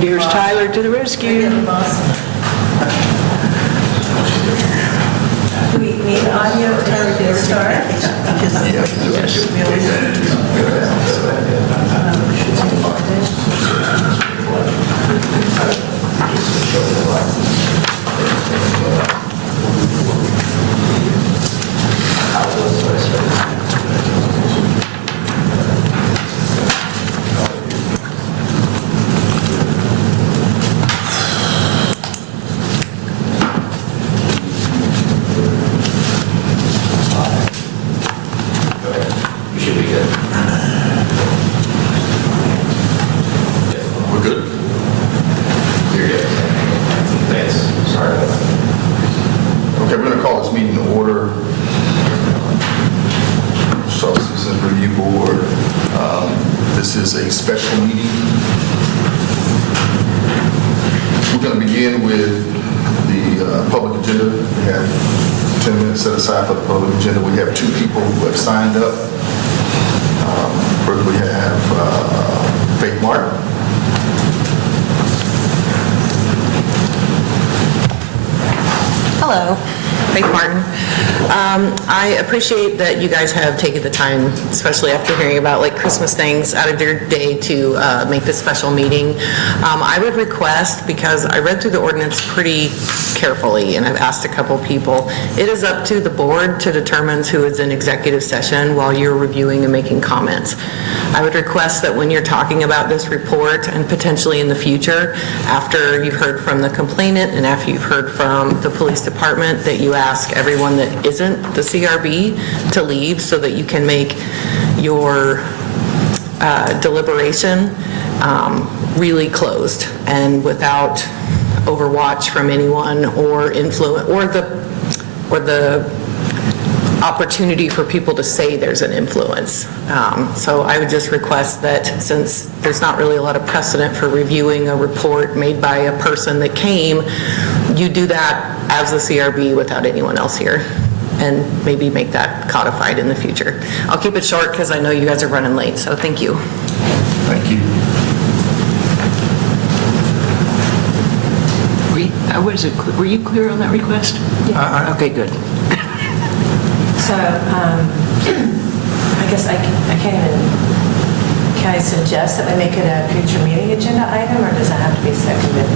Here's Tyler to the rescue. Do we need audio to tell you to start? We're good? You're good. Thanks. Sorry about that. Okay, we're going to call this meeting to order. Wichita Citizens Review Board. This is a special meeting. We're going to begin with the public agenda. We have 10 minutes set aside for the public agenda. We have 2 people who have signed up. First, we have Faith Martin. Hello, Faith Martin. I appreciate that you guys have taken the time, especially after hearing about like Christmas things, out of your day to make this special meeting. I would request, because I read through the ordinance pretty carefully and I've asked a couple people, it is up to the board to determine who is in executive session while you're reviewing and making comments. I would request that when you're talking about this report and potentially in the future, after you've heard from the complainant and after you've heard from the police department, that you ask everyone that isn't the CRB to leave so that you can make your deliberation really closed and without overwatch from anyone or influence or the opportunity for people to say there's an influence. So I would just request that, since there's not really a lot of precedent for reviewing a report made by a person that came, you do that as the CRB without anyone else here, and maybe make that codified in the future. I'll keep it short because I know you guys are running late, so thank you. Thank you. Were you clear on that request? Yeah. Okay, good. So, I guess I can't even, can I suggest that we make it a future meeting agenda item, or does it have to be seconded?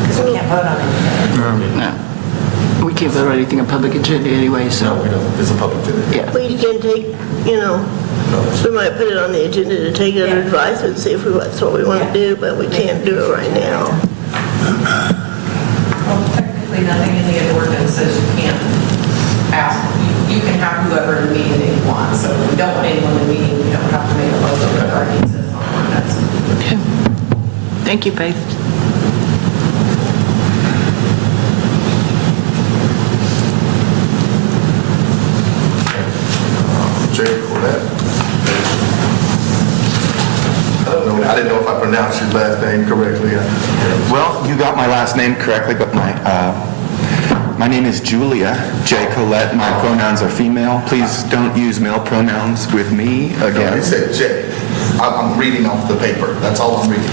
Because we can't vote on anything. No. We can't vote on anything on public agenda anyway, so. No, we don't. It's a public agenda. Yeah. We can take, we might put it on the agenda to take other advice and see if that's what we want to do, but we can't do it right now. Well, technically, nothing in the ordinance says you can't ask. You can have whoever in the meeting that you want. So if you don't want anyone in the meeting, you don't have to make a motion regarding this on ordinance. Okay. Thank you, Faith. Jay Collette. I didn't know if I pronounced your last name correctly. Well, you got my last name correctly, but my name is Julia J. Collette. My pronouns are female. Please don't use male pronouns with me again. It said Jay. I'm reading off the paper. That's all I'm reading.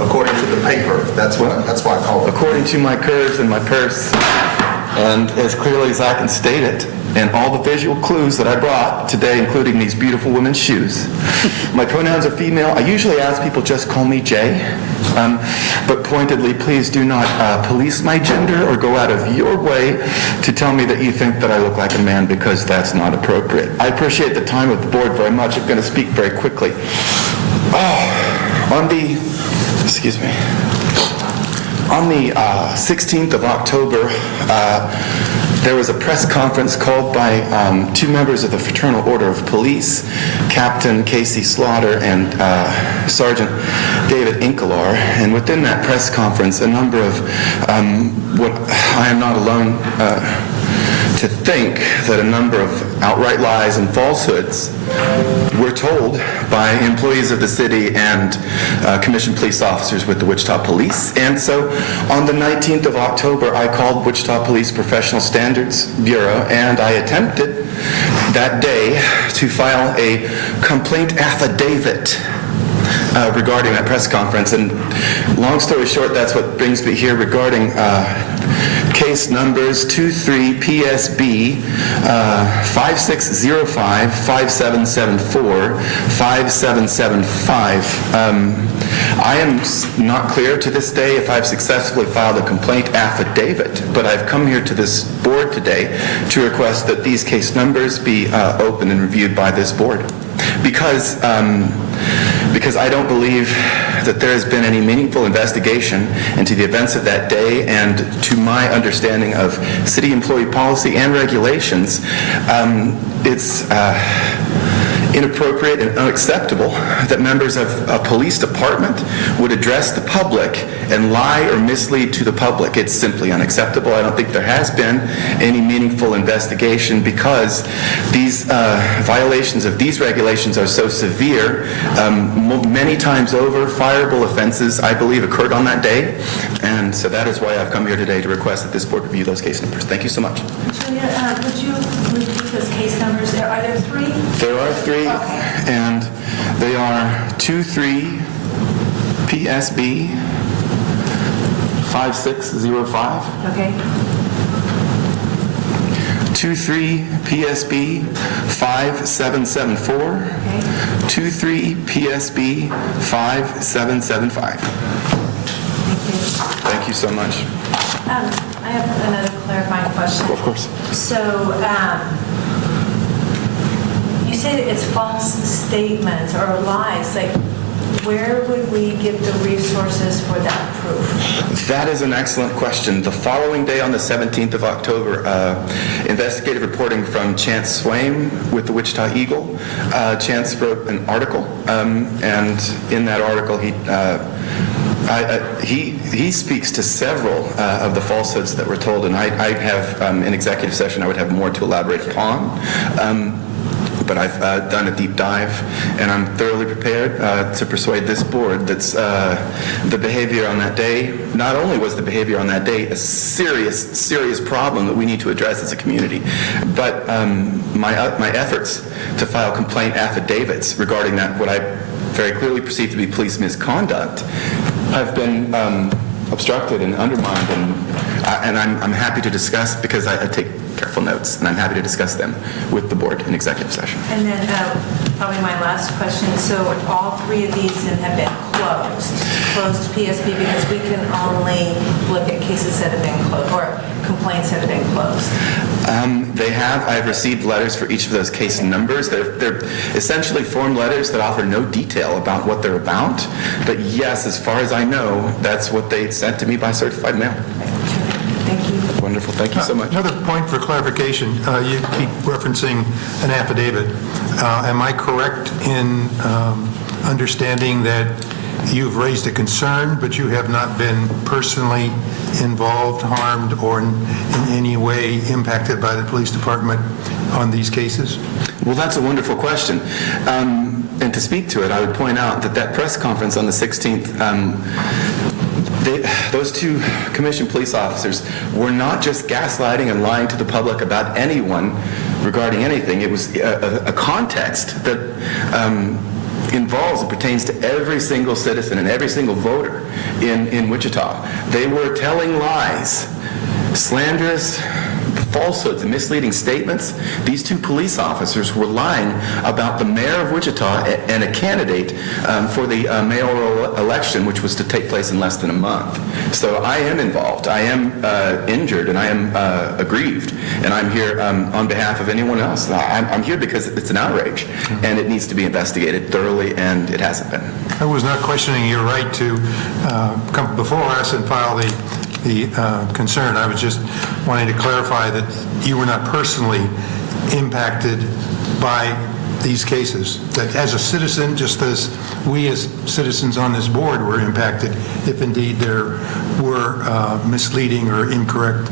According to the paper. That's why I call it. According to my curves and my purse, and as clearly as I can state it, and all the visual clues that I brought today, including these beautiful women's shoes. My pronouns are female. I usually ask people just call me Jay, but pointedly, please do not police my gender or go out of your way to tell me that you think that I look like a man, because that's not appropriate. I appreciate the time of the board very much. I'm going to speak very quickly. On the 16th of October, there was a press conference called by 2 members of the Fraternal Order of Police, Captain Casey Slaughter and Sergeant David Inkelar. And within that press conference, a number of what I am not alone to think that a number of outright lies and falsehoods were told by employees of the city and commissioned police officers with the Wichita Police. And so on the 19th of October, I called Wichita Police Professional Standards Bureau, and I attempted that day to file a complaint affidavit regarding that press conference. And long story short, that's what brings me here regarding case numbers 23 PSB 5605, 5774, 5775. I am not clear to this day if I've successfully filed a complaint affidavit, but I've come here to this board today to request that these case numbers be opened and reviewed by this board. Because I don't believe that there has been any meaningful investigation into the events of that day, and to my understanding of city employee policy and regulations, it's inappropriate and unacceptable that members of a police department would address the public and lie or mislead to the public. It's simply unacceptable. I don't think there has been any meaningful investigation because these violations of these regulations are so severe. Many times over, fireable offenses, I believe, occurred on that day. And so that is why I've come here today to request that this board review those case numbers. Thank you so much. Julia, would you repeat those case numbers? Are there three? There are three, and they are 23 PSB 5605. Okay. 23 PSB 5774. Okay. 23 PSB 5775. Thank you so much. I have another clarifying question. Of course. So, you say that it's false statements or lies. Like, where would we get the resources for that proof? That is an excellent question. The following day, on the 17th of October, investigative reporting from Chance Swaim with the Wichita Eagle. Chance wrote an article, and in that article, he speaks to several of the falsehoods that were told, and I have, in executive session, I would have more to elaborate upon. But I've done a deep dive, and I'm thoroughly prepared to persuade this board that the behavior on that day, not only was the behavior on that day a serious problem that we need to address as a community, but my efforts to file complaint affidavits regarding that, what I very clearly perceive to be police misconduct, have been obstructed and undermined, and I'm happy to discuss, because I take careful notes, and I'm happy to discuss them with the board in executive session. And then probably my last question. So all three of these then have been closed PSB, because we can only look at cases that have been closed or complaints that have been closed. They have. I've received letters for each of those case numbers. They're essentially form letters that offer no detail about what they're about. But yes, as far as I know, that's what they sent to me by certified mail. Thank you. Wonderful. Thank you so much. Another point for clarification, you keep referencing an affidavit. Am I correct in understanding that you've raised a concern, but you have not been personally involved, harmed, or in any way impacted by the police department on these cases? Well, that's a wonderful question. And to speak to it, I would point out that press conference on the 16th, those two commissioned police officers were not just gaslighting and lying to the public about anyone regarding anything. It was a context that involves and pertains to every single citizen and every single voter in Wichita. They were telling lies, slanderous falsehoods and misleading statements. These two police officers were lying about the mayor of Wichita and a candidate for the mayoral election, which was to take place in less than a month. So I am involved. I am injured, and I am aggrieved, and I'm here on behalf of anyone else. I'm here because it's an outrage, and it needs to be investigated thoroughly, and it hasn't been. I was not questioning your right to come before us and file the concern. I was just wanting to clarify that you were not personally impacted by these cases, that as a citizen, just as we as citizens on this board were impacted, if indeed there were misleading or incorrect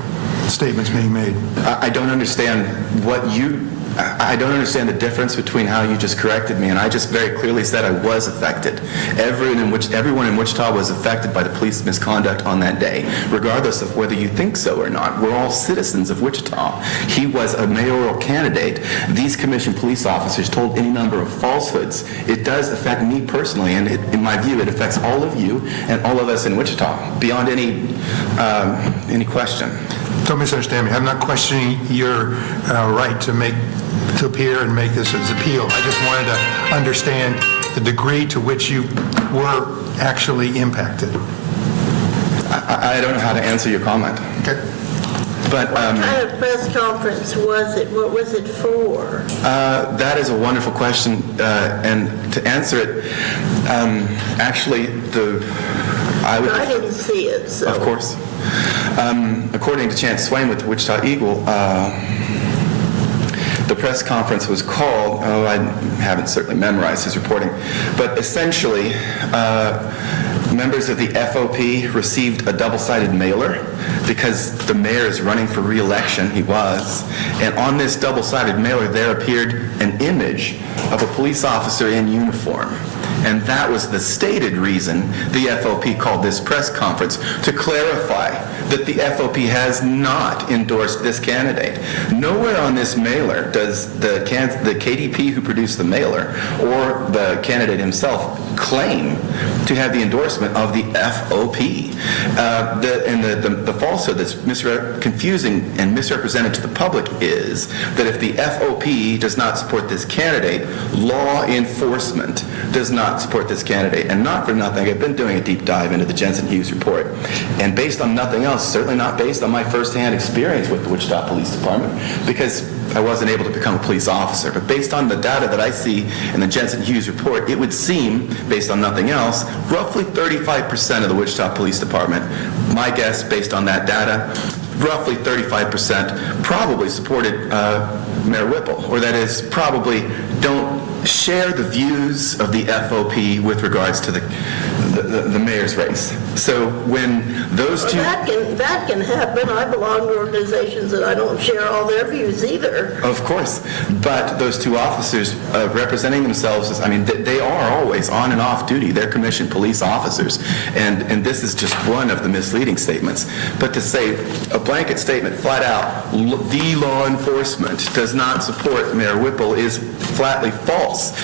statements being made. I don't understand what you I don't understand the difference between how you just corrected me, and I just very clearly said I was affected. Everyone in Wichita was affected by the police misconduct on that day, regardless of whether you think so or not. We're all citizens of Wichita. He was a mayoral candidate. These commissioned police officers told any number of falsehoods. It does affect me personally, and in my view, it affects all of you and all of us in Wichita, beyond any question. Don't misunderstand me. I'm not questioning your right to appear and make this as appeal. I just wanted to understand the degree to which you were actually impacted. I don't know how to answer your comment. Okay. But What kind of press conference was it? What was it for? that is a wonderful question, and to answer it, actually, I didn't see it, so. Of course. According to Chance Swain with the Wichita Eagle, the press conference was called, I haven't certainly memorized his reporting, but essentially, members of the FOP received a double-sided mailer because the mayor is running for re-election, he was, and on this double-sided mailer there appeared an image of a police officer in uniform. And that was the stated reason the FOP called this press conference, to clarify that the FOP has not endorsed this candidate. Nowhere on this mailer does the KDP who produced the mailer or the candidate himself claim to have the endorsement of the FOP. The falsehood that's confusing and misrepresented to the public is that if the FOP does not support this candidate, law enforcement does not support this candidate. And not for nothing, I've been doing a deep dive into the Jensen Hughes report. And based on nothing else, certainly not based on my firsthand experience with the Wichita Police Department, because I wasn't able to become a police officer, but based on the data that I see in the Jensen Hughes report, it would seem, based on nothing else, roughly 35% of the Wichita Police Department, my guess based on that data, roughly 35% probably supported Mayor Whipple, or that is, probably don't share the views of the FOP with regards to the mayor's race. So when those two... Well, that can happen. I belong to organizations that I don't share all their views either. Of course, but those two officers representing themselves, they are always on and off duty. They're commissioned police officers, and this is just one of the misleading statements. But to say a blanket statement flat out, the law enforcement does not support Mayor Whipple is flatly false.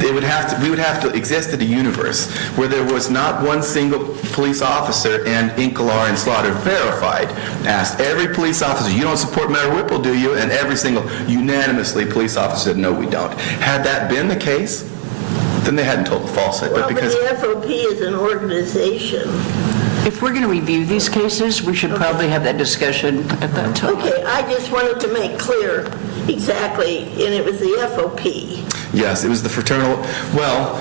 We would have to exist in a universe where there was not one single police officer, and Incalar and Slaughter verified, asked every police officer, you don't support Mayor Whipple, do you? And every single unanimously police officer said, no, we don't. Had that been the case, then they hadn't told the falsehood. Well, but the FOP is an organization. If we're going to review these cases, we should probably have that discussion at that time. Okay, I just wanted to make clear exactly, and it was the FOP. Yes, it was the fraternal. Well,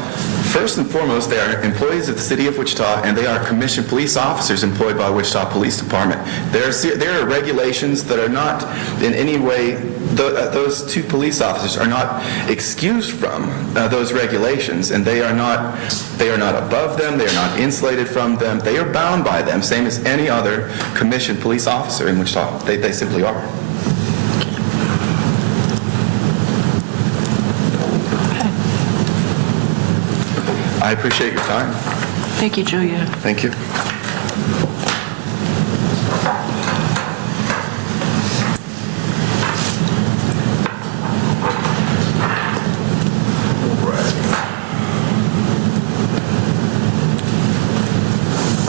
first and foremost, they are employees of the city of Wichita, and they are commissioned police officers employed by Wichita Police Department. There are regulations that are not in any way, those two police officers are not excused from those regulations, and they are not above them, they are not insulated from them, they are bound by them, same as any other commissioned police officer in Wichita. They simply are. I appreciate your time. Thank you, Julia. Thank you.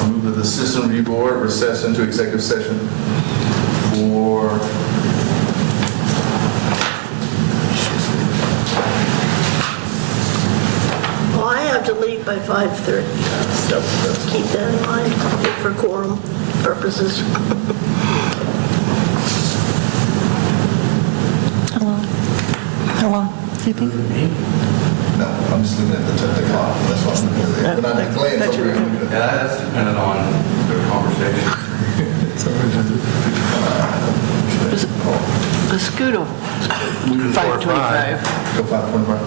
I move that the System Review Board recess into executive session for Well, I have to leave by 5:30, so let's keep that in mind for quorum purposes. How long do you think? No, I'm just looking at the clock. That's what I'm looking at. But I'm glad it's over here. Yeah, that's dependent on the conversation. Let's go to 5:25. Go 5:25.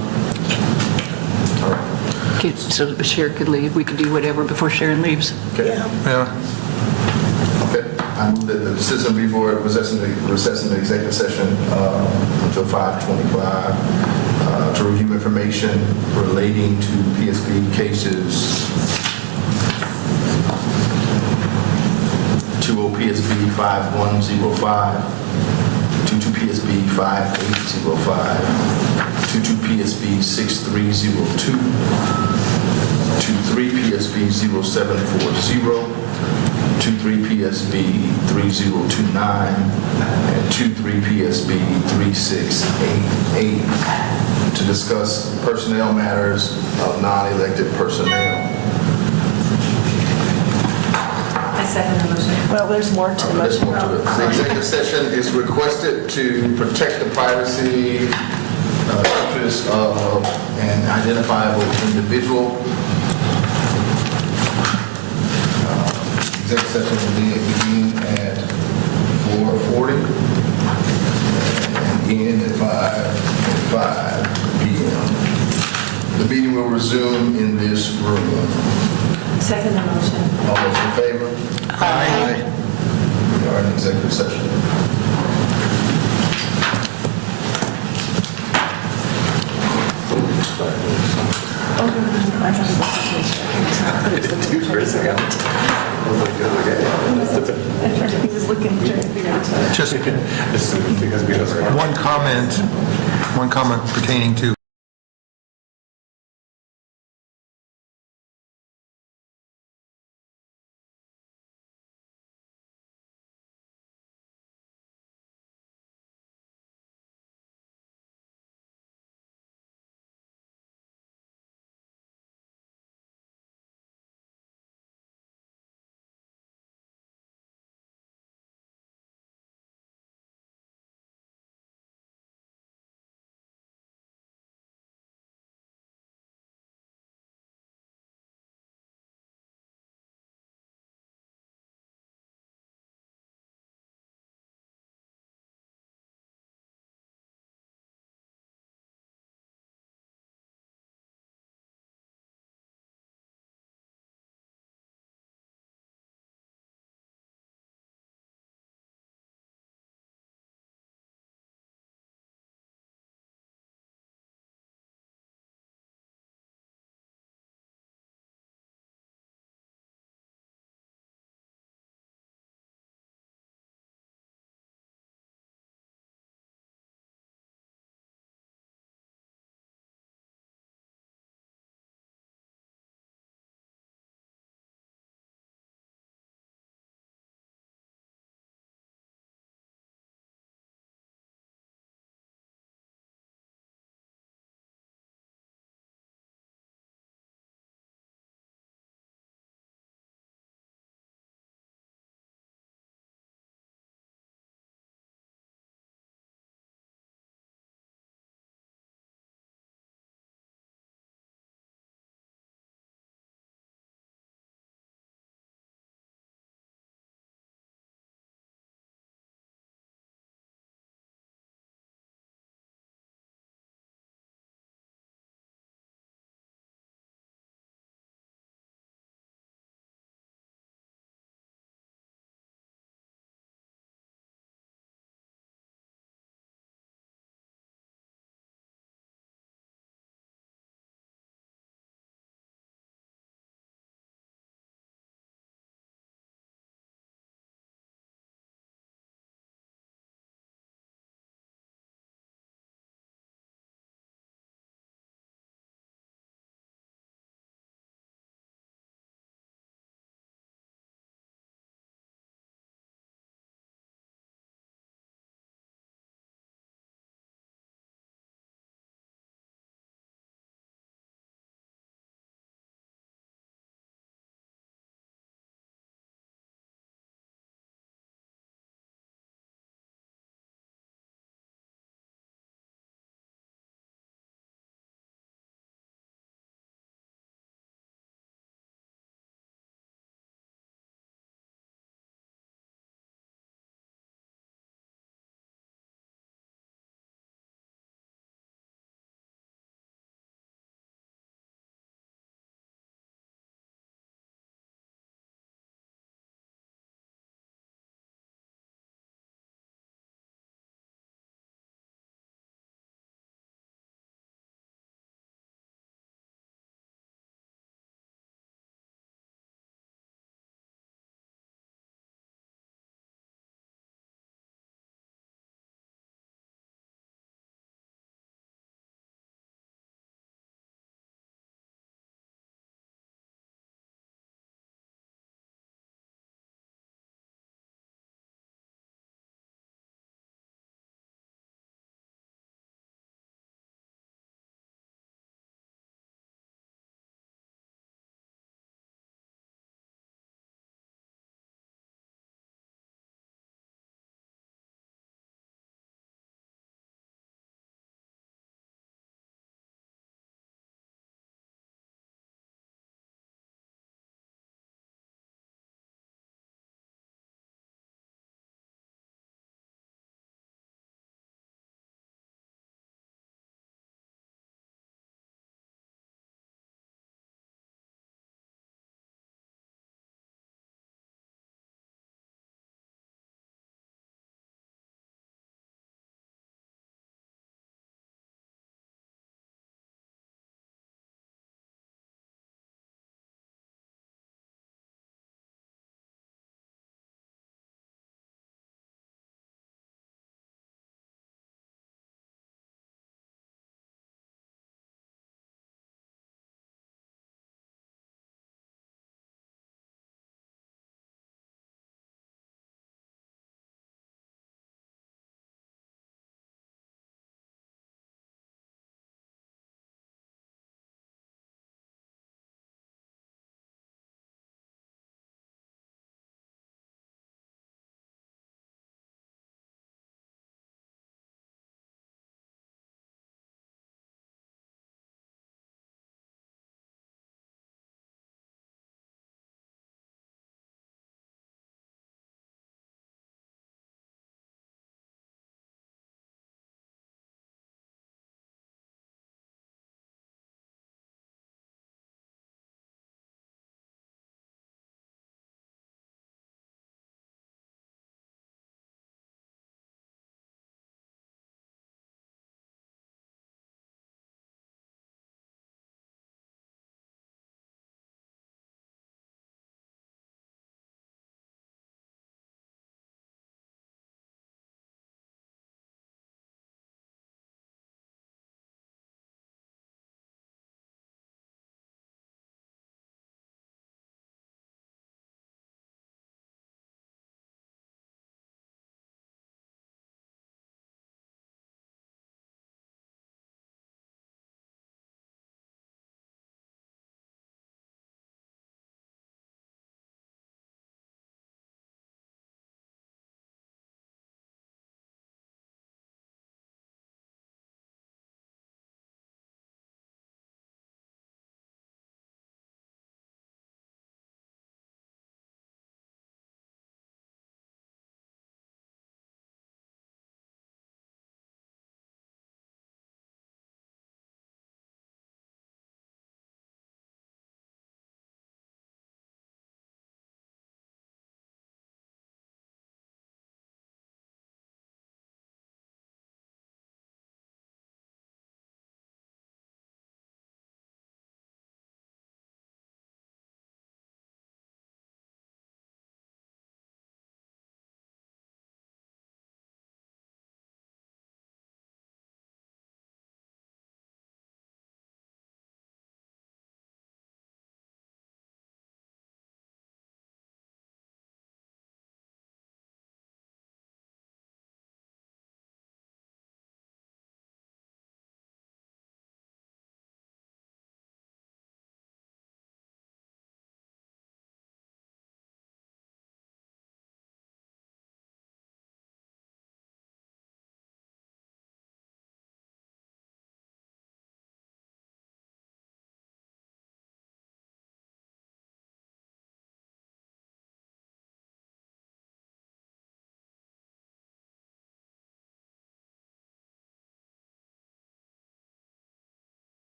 All right. Okay, so Sharon could leave. We could do whatever before Sharon leaves. Okay. Yeah. Yeah. Okay. I move that the Citizen Review Board recess in the executive session until 5:25 to review information relating to PSP cases 20 PSB 5105, 22 PSB 5805, 22 PSB 6302, 23 PSB 0740, 23 PSB 3029, and 23 PSB 3688 to discuss personnel matters of non-elected personnel. I second the motion. Well, there's more to the Let's motion. move to it. The executive session is requested to protect the privacy interests of an identifiable individual. Executive session will begin at 4:40 and end at 5:05 p.m. The meeting will resume in this room. Second the motion. All those in favor? Aye. We are in executive session. He was looking, trying to figure out. Just one comment pertaining to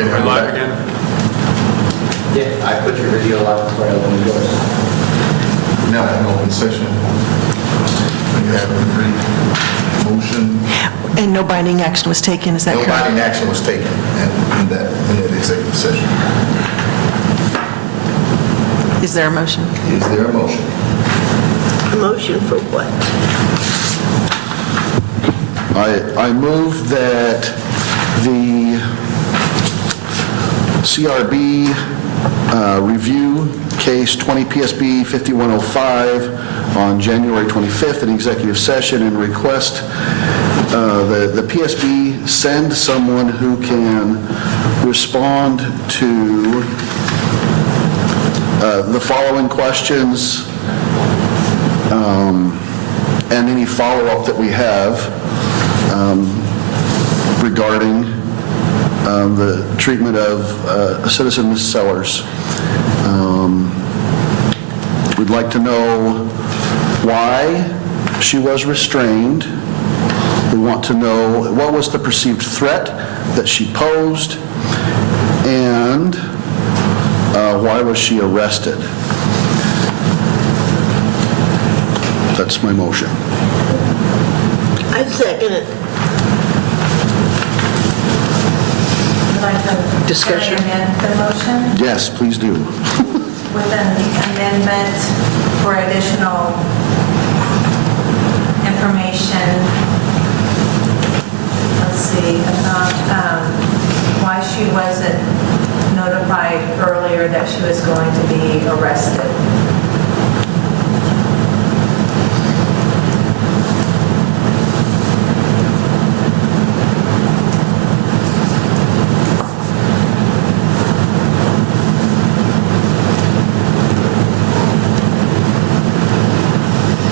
Okay, Are we now live back. again? Yeah, I put your video live before I opened yours. Now we're in open session. We have a motion. And no binding action was taken, is that No correct? binding action was taken in that executive session. Is there a motion? Is there a motion? A motion for what? I move that the CRB review case 20 PSB 5105 on January 25th in executive session and request the PSB send someone who can respond to the following questions and any follow-up that we have regarding the treatment of citizen Ms. Sellers. We'd like to know why she was restrained. We want to know what was the perceived threat that she posed, and why was she arrested? That's my motion. I second it. Would like to Discussion? amend the motion Yes, please do. with an amendment for additional information. Let's see, about why she wasn't notified earlier that she was going to be arrested.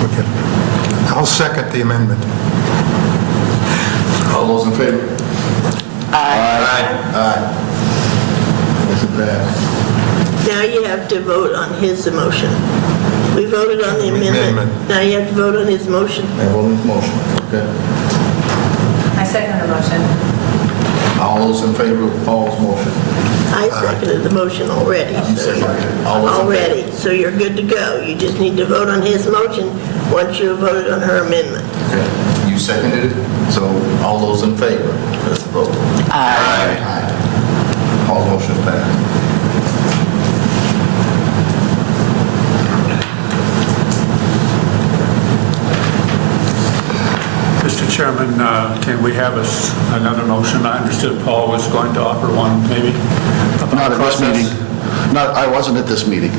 Okay. I'll second the amendment. All those in favor? Aye. Motion passed. Now you have to vote on his motion. We voted on the amendment. Amendment. Now you have to vote on his motion. And voting is motion, okay? I second the motion. All those in favor of Paul's motion? I seconded the motion already. You seconded it. All those in favor? Already, so you're good to go. You just need to vote on his motion once you voted on her amendment. Okay. You seconded it, so all those in favor, let's vote. Aye. Paul's motion is passed. Mr. Chairman, can we have another motion? I understood Paul was going to offer one, maybe? about Not at this process. meeting. I wasn't at this meeting.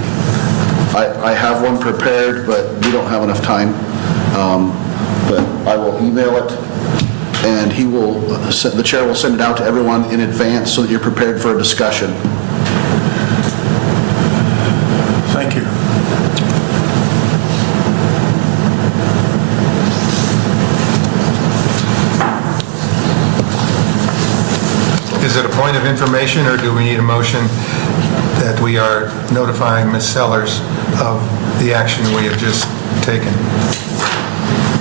I have one prepared, but we don't have enough time. But I will email it, and the chair will send it out to everyone in advance so that you're prepared for a discussion. Thank you. Is it a point of information, or do we need a motion that we are notifying Ms. Sellers of the action we have just taken?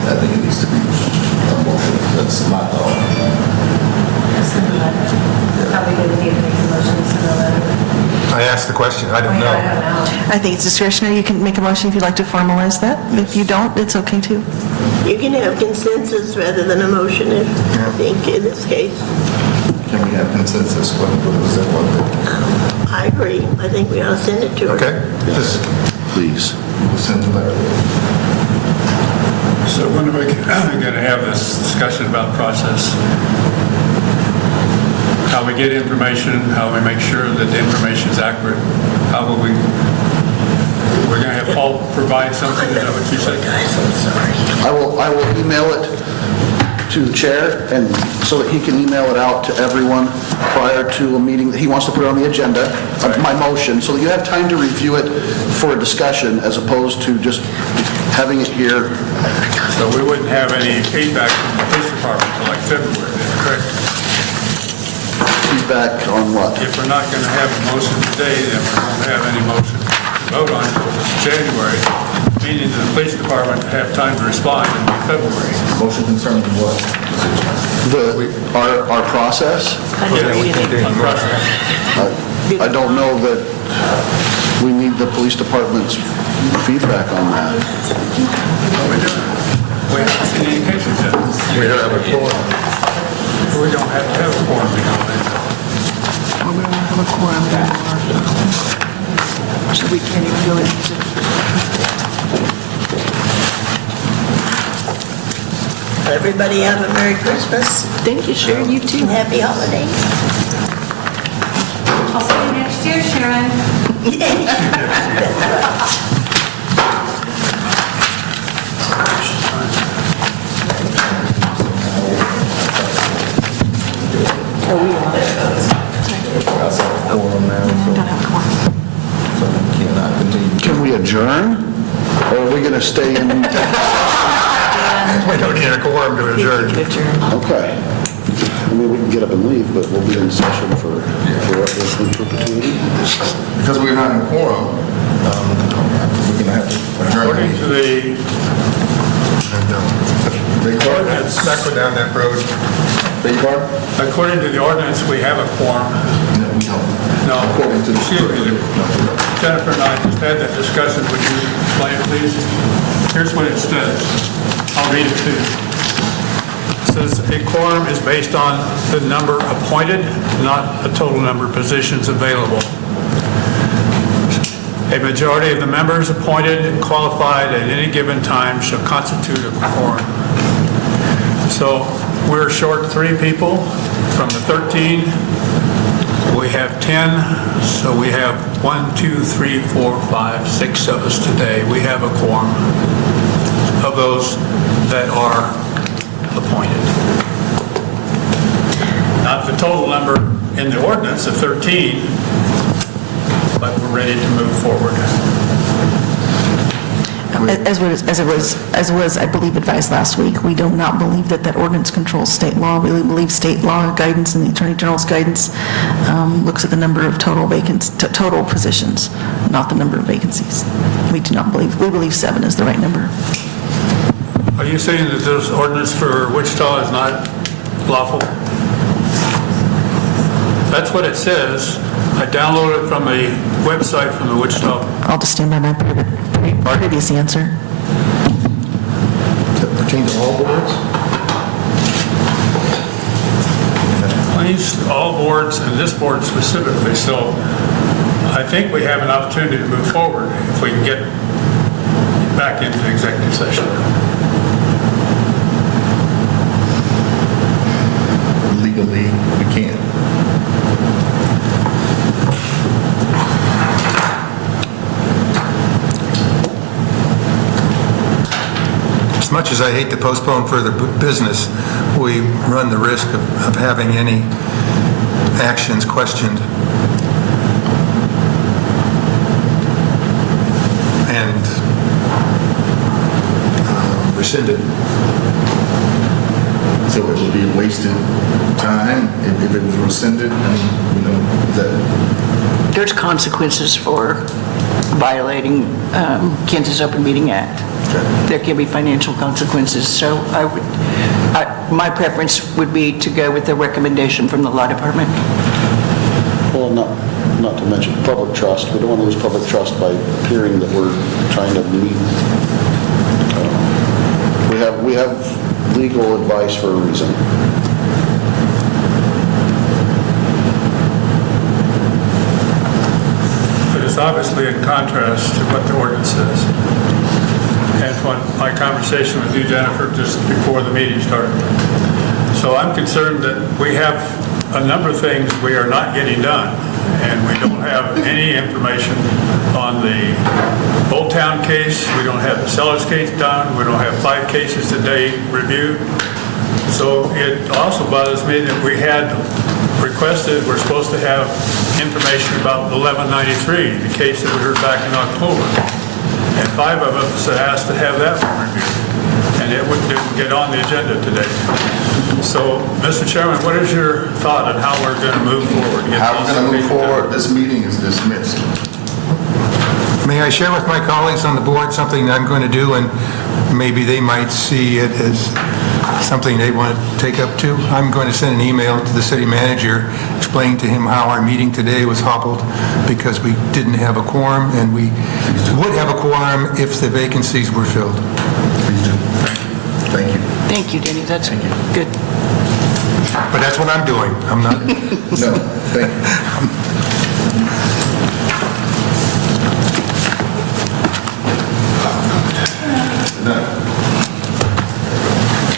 I think it needs to be a motion. That's my thought. Send a letter. Probably didn't need to make a motion to send a letter. I asked the question, I don't Oh, know. yeah, I don't know. I think it's discretionary. You can make a motion if you'd like to formalize that. If you don't, it's okay too. You can have consensus rather than a motion, I think, in this case. Can we have consensus? What was that one thing? I agree. I think we ought to send it to her. Okay? Just- Please. We'll send the letter. So when are we going to have this discussion about process? How we get information, how we make sure that the information is accurate, how will we, we're going to have Paul provide something, is that what you said? Guys, I'm sorry. I will email it to the chair, and so that he can email it out to everyone prior to a meeting that he wants to put on the agenda, my motion, so that you have time to review it for a discussion, as opposed to just having it here. So we wouldn't have any feedback from the police department until like February, correct? Feedback on what? If we're not going to have a motion today, then we won't have any motion to vote on until January, meaning the police department have time to respond in February. Motion concerning what? Our process? I don't know that we need the police department's feedback on that. We haven't seen any cases yet. We don't have a quorum. We don't have to have a quorum to go there. We don't have a quorum anymore. So we can't even go into. Everybody have a Merry Christmas Thank you, Sharon, you too. and Happy Holidays. I'll see you next year, Sharon. Can we adjourn? Or are we going to stay in? We don't need a quorum to adjourn. Okay. I mean, we can get up and leave, but we'll be in session for what, in perpetuity? Because we're not in quorum, we're going to have to adjourn. According to the ordinance, Back go down that road. Beg your pardon? according to the ordinance, we have a quorum. No, we don't. No, According to the- excuse me, Jennifer and I just had that discussion. Would you explain it, please? Here's what it says. I'll read it to you. It says, "A quorum is based on the number appointed, not the total number of positions available. A majority of the members appointed and qualified at any given time shall constitute a quorum." So we're short 3 people from the 13. We have 10, so we have 1, 2, 3, 4, 5, 6 of us today. We have a quorum of those that are appointed. Not the total number in the ordinance of 13, but we're ready to move forward. As was, I believe, advised last week, we do not believe that ordinance controls state law. We believe state law guidance and the Attorney General's guidance looks at the number of total positions, not the number of vacancies. We believe 7 is the right number. Are you saying that this ordinance for Wichita is not lawful? That's what it says. I downloaded it from a website from the Wichita. I'll just stand by my previous answer. Does that pertain to all boards? Please, all boards, and this board specifically, so I think we have an opportunity to move forward if we can get back into executive session. Legally, we can't. As much as I hate to postpone further business, we run the risk of having any actions questioned and rescinded. So it would be a wasted time if it was rescinded. I mean, is that? There's consequences for violating Kansas Open Meeting Act. There can be financial consequences, so my preference would be to go with the recommendation from the law department. Well, not to mention public trust. We don't want to lose public trust by appearing that we're trying to meet. We have legal advice for a reason. But it's obviously in contrast to what the ordinance says. And from my conversation with you, Jennifer, just before the meeting started. So I'm concerned that we have a number of things we are not getting done, and we don't have any information on the Old Town case, we don't have the Sellers case done, we don't have 5 cases today reviewed. So it also bothers me that we had requested, we're supposed to have information about 1193, the case that we heard back in October. And 5 of us asked to have that one reviewed, and it didn't get on the agenda today. So, Mr. Chairman, what is your thought on how we're going to move forward? How we're going to move forward? This meeting is dismissed. May I share with my colleagues on the board something that I'm going to do, and maybe they might see it as something they want to take up to, I'm going to send an email to the city manager explaining to him how our meeting today was hobbled because we didn't have a quorum, and we would have a quorum if the vacancies were filled. Please do. Thank you. Thank you, Denny, that's good. But that's what I'm doing. I'm not... No, thank you.